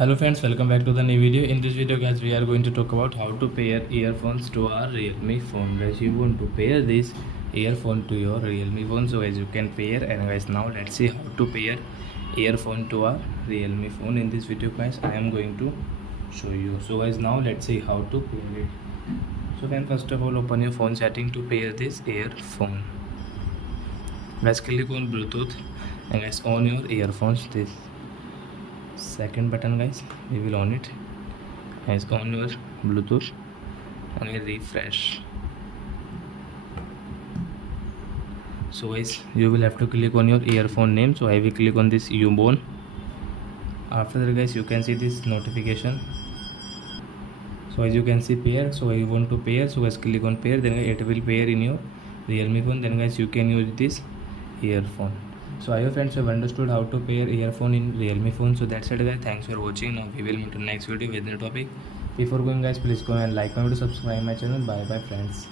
Hello friends, welcome back to the new video. In this video guys, we are going to talk about how to pair earphones to our Realme phone. Guys, you want to pair this earphone to your Realme phone, so as you can pair. And guys, now let's see how to pair earphone to our Realme phone. In this video guys, I am going to show you. So guys, now let's see how to pair it. So then first of all, open your phone setting to pair this earphone. Guys, click on Bluetooth and guys, on your earphones. This second button guys, we will on it. Guys, on your Bluetooth and refresh. So guys, you will have to click on your earphone name. So I will click on this Ubone. After that guys, you can see this notification. So as you can see pair, so I want to pair, so guys click on pair, then it will pair in your Realme phone. Then guys, you can use this earphone. So I hope friends have understood how to pair earphone in Realme phone. So that's it guys, thanks for watching. Now we will meet in next video with new topic. Before going guys, please go and like my video, subscribe my channel. Bye bye friends.